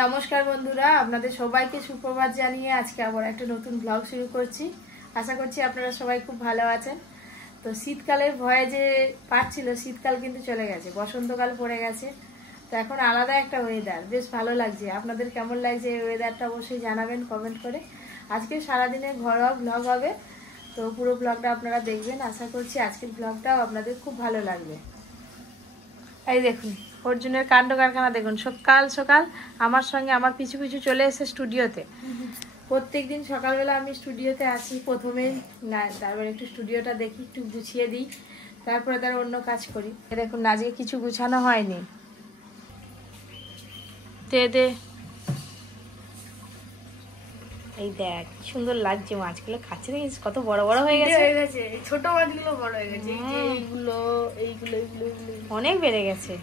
নমস্কার বন্ধুরা, আপনাদের সবাইকে সুপ্রভাত জানিয়ে আজকে আবার একটা নতুন ব্লগ শুরু করছি। আশা করছি আপনারা সবাই খুব ভালো আছেন। তো শীতকালের ভয়ে যে পাচ্ছিল, শীতকাল কিন্তু চলে গেছে, বসন্তকাল পড়ে গেছে। তো এখন আলাদা একটা ওয়েদার, বেশ ভালো লাগছে। আপনাদের কেমন লাগছে এই ওয়েদারটা অবশ্যই জানাবেন কমেন্ট করে। আজকে সারাদিনের ঘরোয়া ব্লগ হবে, তো পুরো ব্লগটা আপনারা দেখবেন। আশা করছি আজকের ব্লগটাও আপনাদের খুব ভালো লাগবে। এই দেখুন অর্জুনের কাণ্ড কারখানা দেখুন, সকাল সকাল আমার সঙ্গে আমার পিছু পিছু চলে এসে স্টুডিওতে। প্রত্যেকদিন সকালবেলা আমি স্টুডিওতে আসি প্রথমে, না তারপর একটু স্টুডিওটা দেখি, একটু গুছিয়ে দিই, তারপরে তার অন্য কাজ করি। দেখুন আজকে কিছু গুছানো হয়নি। দে এই দেখ কি সুন্দর লাগছে, মাছগুলো খাচ্ছে দেখিস, কত বড় বড় হয়ে গেছে। ছোট মাছগুলো বড় হয়ে গেছে, এইগুলো এইগুলো এইগুলো অনেক বেড়ে গেছে।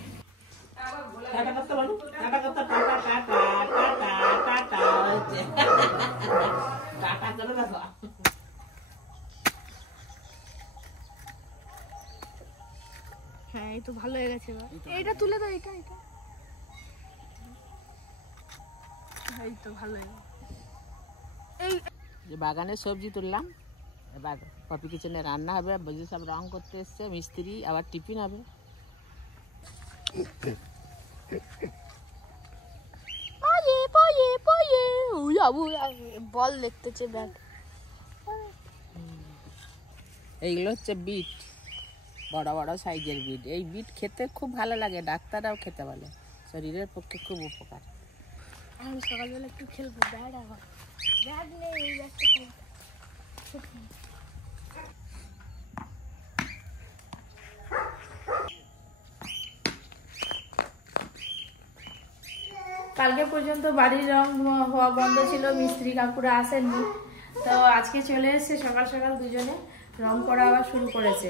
হ্যাঁ এই তো ভালো হয়ে গেছে। এইটা তুলে দাও, এটা এটা এই তো ভালো হয়ে গেছে। এই যে বাগানে সবজি তুললাম, এবার কপি কিচেনে রান্না হবে, বুঝি সব রং করতে এসছে মিস্ত্রি, আবার টিফিন হবে। বল দেখতেছে ব্যাট। এইগুলো হচ্ছে বিট, বড় বড় সাইজের বিট। এই বিট খেতে খুব ভালো লাগে, ডাক্তাররাও খেতে বলে, শরীরের পক্ষে খুব উপকার। আমি সকালবেলা একটু খেলবো, ব্যাট আবার ব্যাট নেই, এই ব্যাটটা খেলবো। কালকে পর্যন্ত বাড়ির রং হওয়া বন্ধ ছিল, মিস্ত্রি কাকুরা আসেননি। তো আজকে চলে এসেছে সকাল সকাল, দুজনে রং করা আবার শুরু করেছে।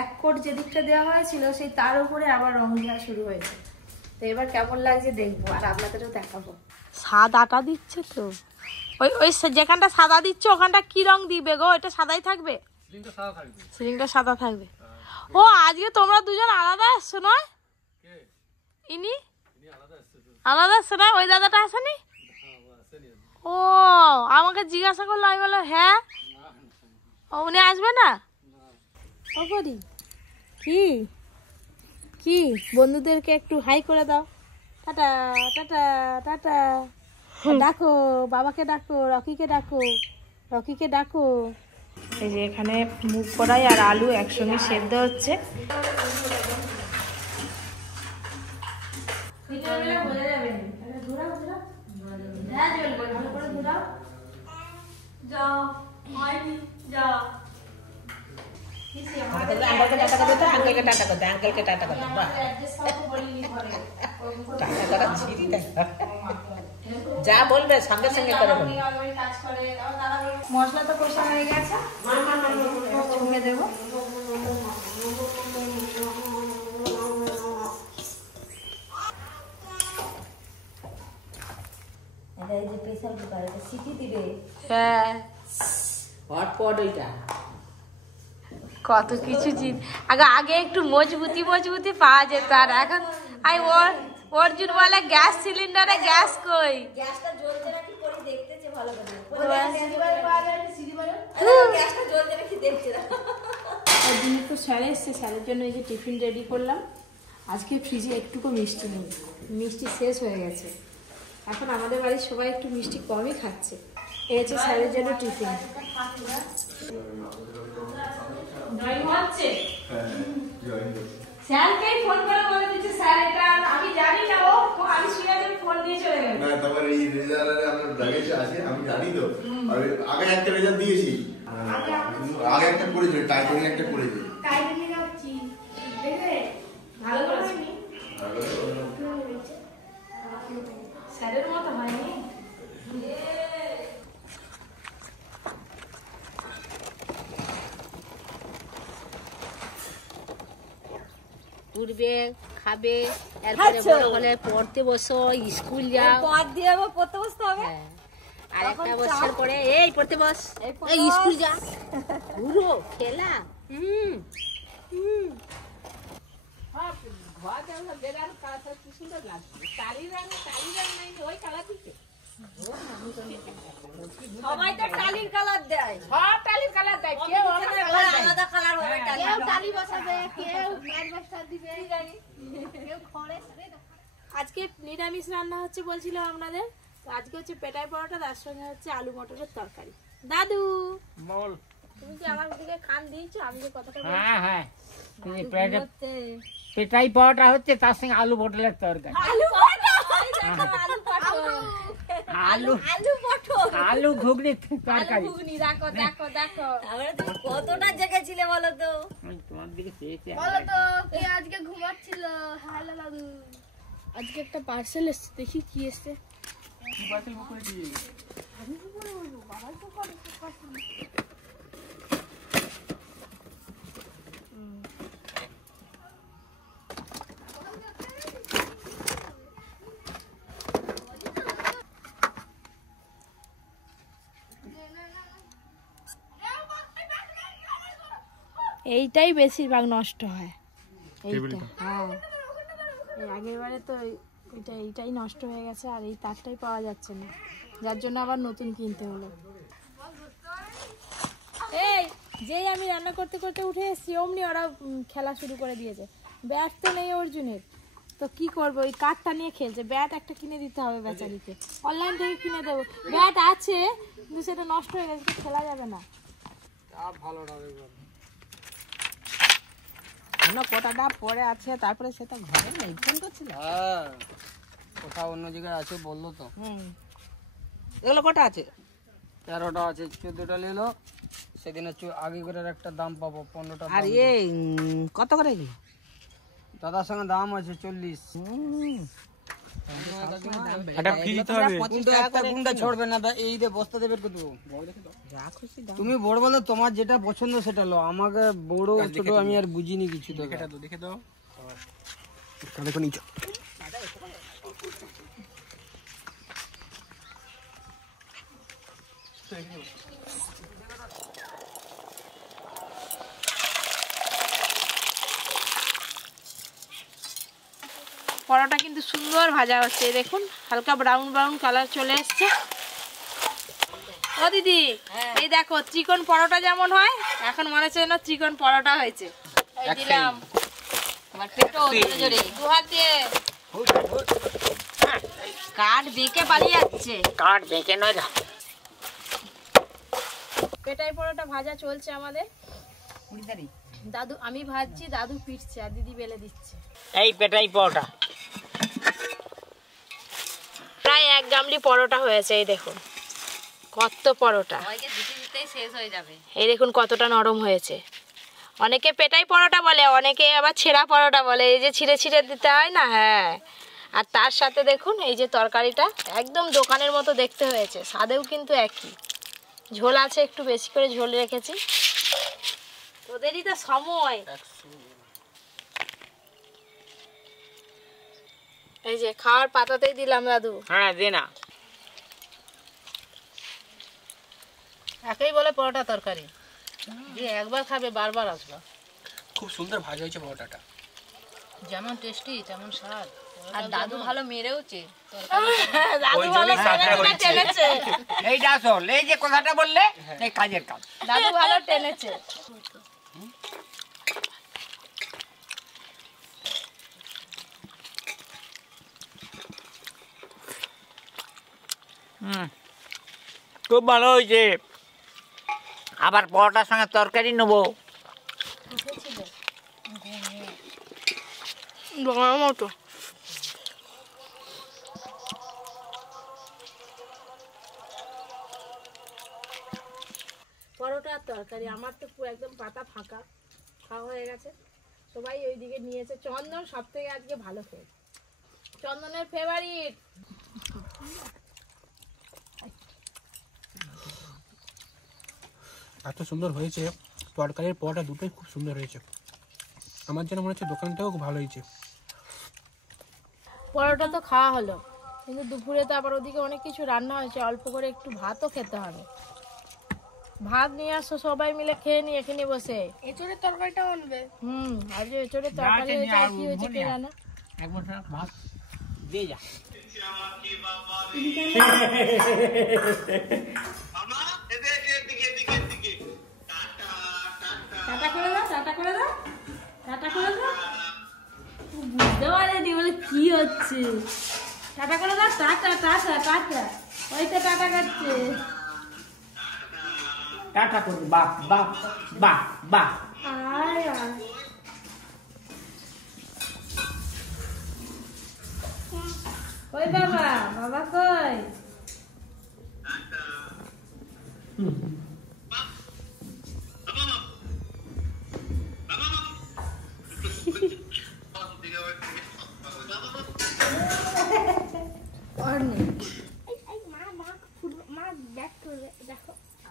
এক কোট যেদিকটা দেওয়া হয়েছিল সেই তার উপরে আবার রং দেওয়া শুরু হয়েছে। তো এবার কেমন লাগছে দেখবো, আর আপনাদেরও দেখাবো। সাদাটা দিচ্ছে তো, ওই ওই যেখানটা সাদা দিচ্ছে ওখানটা কি রং দিবে গো? এটা সাদাই থাকবে, সিলিংটা সাদা থাকবে। ও আজকে তোমরা দুজন আলাদা এসছো নয়? ইনি আলাদা এসছো না? ওই দাদাটা আসেনি? ও আমাকে জিজ্ঞাসা করলো, আমি বললাম হ্যাঁ, উনি আসবে না? ও করি কি কি বন্ধুদেরকে একটু হাই করে দাও, টাটা টাটা টাটা। ডাকো বাবাকে, ডাকো রকিকে, ডাকো রকিকে ডাকো। এই যে এখানে মুগ কড়াই আর আলু একসঙ্গে সেদ্ধ হচ্ছে। আঙ্কেলকে টাটা করতে, আঙ্কেলকে টাটা করতে, টাটা করা ছিঁড়ি দেখ, যা বলবে সঙ্গে সঙ্গে করে বলবে। মশলা তো কষা হয়ে গেছে, ছুঁয়ে দেবো। হটপট ওইটা কত কিছু আগে আগে একটু মজবুতি মজবুতি পাওয়া যেত, আর এখন আই অর্জুন বলে গ্যাস সিলিন্ডারে গ্যাস কই, গ্যাসটা জ্বলতে রাখি করি দেখতেছে ভালো করে, গ্যাসটা জ্বলতে রাখি দেখতে না। অর্জুন তো স্যার এসছে, স্যারের জন্য এই যে টিফিন রেডি করলাম। আজকে ফ্রিজে একটুকু মিষ্টি নেই, মিষ্টি শেষ হয়ে গেছে। এখন আমাদের বাড়ির সবাই একটু মিষ্টি কমই খাচ্ছে। এই হচ্ছে স্যারের জন্য টিফিন। স্যারকে ফোন করে বলে দিচ্ছে স্যার এটা আমি জানি না, ও আমি শুনে ফোন দিয়ে চলে গেল। না তারপর এই রেজাল্টে আমার লাগেজ আছে, আমি জানি তো। আর আগে একটা রেজাল্ট দিয়েছি, আগে একটা করেছি, টাইপিং একটা করেছি। টাইপিং করছি দেখবে ভালো করেছি, স্যারের মতো হয়নি। উঠবে, খাবে, এরপরে বড় হলে পড়তে বসো, স্কুল যাও, পথ দিয়ে পড়তে বসতে হবে। আর একটা বছর পরে এই পড়তে বস, এই স্কুল যা, ঘুরো, খেলা। ভাত আমরা বেরার কালার কি সুন্দর লাগছে। কালি রং নাই, ওই কালার দিচ্ছে। সবাই তো টালির কালার দেয়, সব টালির কালার দেয়, কেউ আমাদের কালার দেয়। আলাদা কালার হবে টালি। কেউ টালি বসাবে, কেউ অ্যাডভেস্টার দিবে, কেউ খড়ে। আজকে নিরামিষ রান্না হচ্ছে বলছিলাম আপনাদের। তো আজকে হচ্ছে পেটাই পরোটা, তার সঙ্গে হচ্ছে আলু মটরের তরকারি। দাদু বল। তুমি কি আমার দিকে কান দিয়েছো? আমি যে কথাটা হ্যাঁ হ্যাঁ, পেটাই পাওয়াটা হচ্ছে, তার সঙ্গে আলু পটলের তরকারি। আলু ঘুগনি তরকারি। দেখো দেখো দেখো, আমরা তুমি কতটা জেগেছিলে বলো তো? তোমার দিকে চেয়েছি। বলো তো কে আজকে ঘুমাচ্ছিল? হ্যালো দাদু। আজকে একটা পার্সেল এসছে, দেখি কি এসছে। এইটাই বেশিরভাগ নষ্ট হয়, এইটা। হ্যাঁ, এই আগের বারে তো এইটাই নষ্ট হয়ে গেছে, আর এই তারটাই পাওয়া যাচ্ছে না, যার জন্য আবার নতুন কিনতে হলো। এই যেই আমি রান্না করতে করতে উঠে এসেছি, অমনি ওরা খেলা শুরু করে দিয়েছে। ব্যাট তো নেই অর্জুনের, তো কি করবো, ওই কাঠটা নিয়ে খেলছে। ব্যাট একটা কিনে দিতে হবে বেচারিকে, অনলাইন থেকে কিনে দেবো। ব্যাট আছে কিন্তু সেটা নষ্ট হয়ে গেছে, খেলা যাবে না। কোটাটা পরে আছে, তারপরে সেটা ঘরে নেই, ফোন করছিল। হ্যাঁ, কোথাও অন্য জায়গায় আছে বললো তো। এগুলো কটা আছে? 13টা আছে, 14টা নিলো। সেদিন আগে করে একটা দাম পাবো, 15টা। আর কত করে কি? দাদার সঙ্গে দাম আছে 40। ছড়বে না, এই যে বস্তা দেবে কত? তুমি বড় বলো, তোমার যেটা পছন্দ সেটা লো। আমাকে বড় ছোট আমি আর বুঝিনি কিছু। দেখে দাও। পরোটা কিন্তু সুন্দর ভাজা হচ্ছে, দেখুন হালকা ব্রাউন ব্রাউন কালার চলে এসছে। ও দিদি, এই দেখো চিকন পরোটা যেমন হয়, এখন মনে হচ্ছে না চিকন পরোটা হয়েছে। এই দিলাম, তোমার পেটও জোরে জোরে দু হাত দিয়ে। কাঠ বেঁকে পালিয়ে যাচ্ছে। কাঠ বেঁকে নয়, পেটাই পরোটা ভাজা চলছে আমাদের। দাদু, আমি ভাজছি, দাদু পিটছে, আর দিদি বেলে দিচ্ছে। এই পেটাই পরোটা প্রায় 1 গামলি পরোটা হয়েছে। এই দেখুন কত পরোটা, সবাইকে দিতে দিতেই শেষ হয়ে যাবে। এই দেখুন কতটা নরম হয়েছে। অনেকে পেটাই পরোটা বলে, অনেকে আবার ছেঁড়া পরোটা বলে, এই যে ছিঁড়ে ছিঁড়ে দিতে হয় না। হ্যাঁ, আর তার সাথে দেখুন এই যে তরকারিটা একদম দোকানের মতো দেখতে হয়েছে, স্বাদেও কিন্তু একই। ঝোল আছে, একটু বেশি করে ঝোল রেখেছি। তোদেরই তো সময়। এই যে খাওয়ার পাতাতেই দিলাম দাদু। হ্যাঁ দে না। একেই বলে পরোটা তরকারি, যে একবার খাবে বারবার আসবে। খুব সুন্দর ভাজা হয়েছে পরোটাটা, যেমন টেস্টি তেমন স্বাদ। আর দাদু ভালো মেরেওছে। দাদু ভালো টেনেছে, এইটা আসল, এই যে কথাটা বললে এই কাজের কাজ। দাদু ভালো টেনেছে। খুব ভালো হয়েছে। আবার পরোটার সঙ্গে তরকারি নেবো। মতো পরোটা আর তরকারি, আমার তো পুরো একদম পাতা ফাঁকা, খাওয়া হয়ে গেছে। সবাই ওইদিকে নিয়েছে। চন্দন সব থেকে আজকে ভালো খেয়েছে, চন্দনের ফেভারিট। এত সুন্দর হয়েছে, তরকারির পরোটা দুটোই খুব সুন্দর হয়েছে। আমার যেন মনে হচ্ছে দোকানটাও খুব ভালো হয়েছে। পরোটা তো খাওয়া হলো, কিন্তু দুপুরে তো আবার ওদিকে অনেক কিছু রান্না হয়েছে, অল্প করে একটু ভাতও খেতে হবে। ভাত নিয়ে আসো, সবাই মিলে খেয়ে নি এখানে বসে। এঁচড়ের তরকারিটা আনবে। আজ এঁচড়ের তরকারি হয়েছে, আর কি হয়েছে কে জানে। একবার ভাত দিয়ে যা। টাটা করে দাও, টাটা করে দাও, টাটা করে দাও। বুঝতে পারেনি বলে কি হচ্ছে। টাটা করে দাও, টাটা টাটা টাটা। ওই তো টাটা করছে। টাটা করবো, বাহ বাহ বাহ বাহ। আয় আয়। কই বাবা, বাবা কই?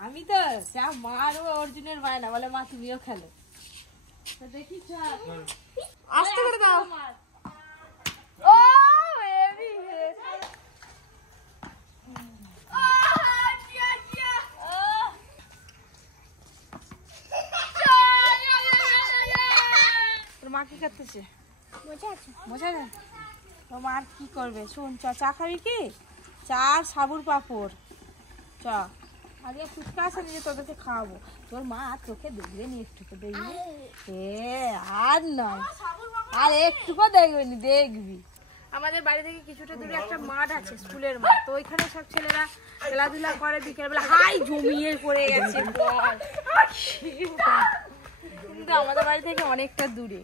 আমি তো যা মারবো অর্জুনের বায়না, বলে মা তুমিও খেলো। দেখি আস্তে করে দাও। ও বেবি তোর মা কি করতেছে? মজা আছে। তোর মা আর কি করবে? শোন, চা খাবি কি? চা আর সাবুর পাপড়। চ আগে ফুচকা আছে যে তোদেরকে খাওয়াবো। তোর মা আর তোকে দেখবে নি, একটুকু দেখবি। আর নয়, আর একটুকু দেখবে নি, দেখবি। আমাদের বাড়ি থেকে কিছুটা দূরে একটা মাঠ আছে, স্কুলের মাঠ। তো ওইখানে সব ছেলেরা খেলাধুলা করে বিকেলবেলা। হাই জমিয়ে পড়ে গেছে বল। কিন্তু আমাদের বাড়ি থেকে অনেকটা দূরে।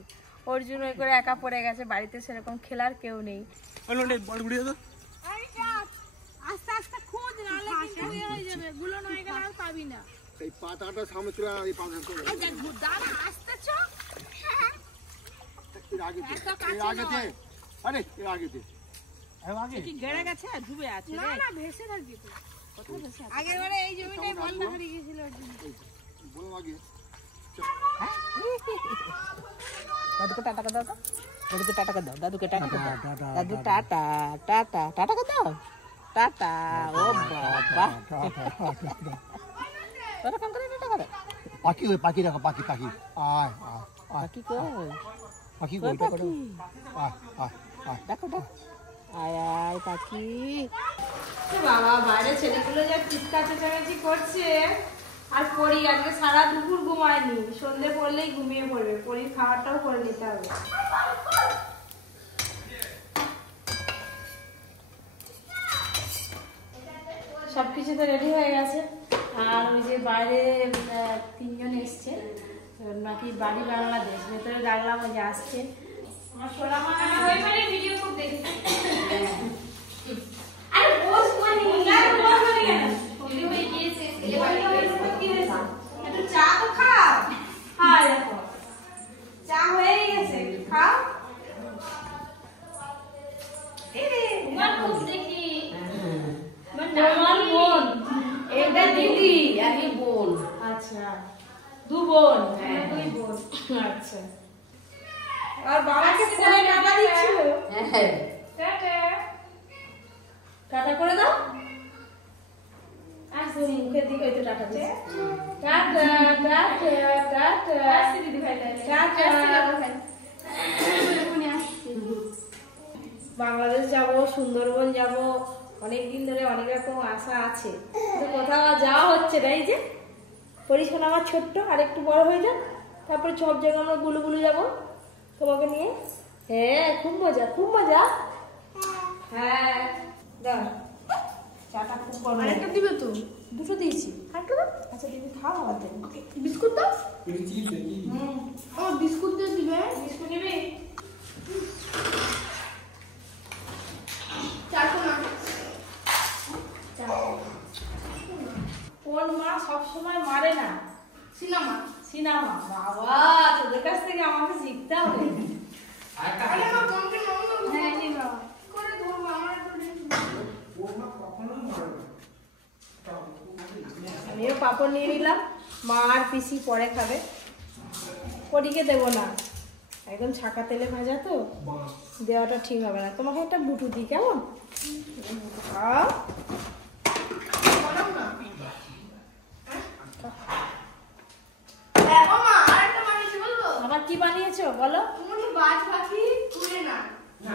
অর্জুন ওই করে একা পড়ে গেছে, বাড়িতে সেরকম খেলার কেউ নেই। আস্তে আস্তে খোঁজ, নাহলে কিন্তু হয়ে যাবে, গুলন হয়ে গেলে আর পাবি না। এই পাতাটা সামনে চলে এই পাতা করে দাঁড়া, আস্তে চ। এর আগেতে আরে এর আগেতে কি গেড়ে গেছে, ডুবে আছে। না না, ভেসে থাকবি তো। কোথায় ভেসে? আগের বারে এই জমিটাই বন্ধ করে গিয়েছিল অর্জুন। বলো আগে দাদুকে টাটা করে দাও তো, দাদুকে টাটা করে দাও, দাদুকে টাটা করে দাও, দাদু টাটা টাটা টাটা করে দাও, টাটা। ও বাবা, টাটা কাম করে, টাটা করে। পাখি ওই পাখি দেখো, পাখি পাখি আয় আয় পাখি কই? পাখি কইটা করো আয় আয় আয় দেখো দেখো, আয় আয় পাখি। বাবা, বাইরে ছেলেগুলো যা চিৎকার চেঁচামেচি করছে। আর পরি আজকে সারা দুপুর ঘুমায়নি, সন্ধে পড়লেই ঘুমিয়ে পড়বে। পরির খাবারটাও করে নিতে হবে। সবকিছু তো রেডি হয়ে গেছে। আর ওই যে বাইরে 3 জন এসছে, নাকি বাড়ি বাংলাদেশ। ভেতরে ডাকলাম, ওই যে আসছে। আমার সোনা মা ভিডিও খুব দেখি। আরে বস মানে একটু চা তো খাও। হ্যাঁ দেখো, চা হয়ে গেছে, খাও। এটা দিদি, আমি বোন। আচ্ছা, 2 বোন। 2 বোন। আচ্ছা, আর বাবাকে ফোনে টাকা দিচ্ছিল। টাটা টাটা করে দাও। আর তুমি মুখের দিকে একটু টাটা দিও। Tata tata tata. আসি দিদি ভাই, টাটা। বাংলাদেশ যাব, সুন্দরবন যাব, অনেকদিন ধরে অনেক রকম আশা আছে, কিন্তু কোথাও যাওয়া হচ্ছে না। এই যে পরিশোনা আমার ছোট্ট, আর একটু বড় হয়ে যাক, তারপরে সব জায়গায় আমরা গুলু গুলু যাবো তোমাকে নিয়ে। হ্যাঁ, খুব মজা, খুব মজা। হ্যাঁ, দাও চাটা খুব বড়। আরেকটা দিবে তো? 2টো দিয়েছি। আরেকটা দাও। আচ্ছা দিদি, খাও আমাকে। বিস্কুট দাও। ও বিস্কুট দিয়ে দিবে। বিস্কুট নিবি? কোন মা সবসময় মারে না? সিনেমা। সিনেমা, বাবা তোদের কাছ থেকে আমাকে শিখতে হবে। আমিও পাপড় নিয়ে নিলাম। মা আর পিসি পরে খাবে, পরিকে দেবো না, একদম ছাকা তেলে ভাজা তো, দেওয়াটা ঠিক হবে না। তোমাকে একটা বুটু দিই, কেমন? খাও। কি বানিয়েছো বলো? বাজ পাখি উড়ে না। না,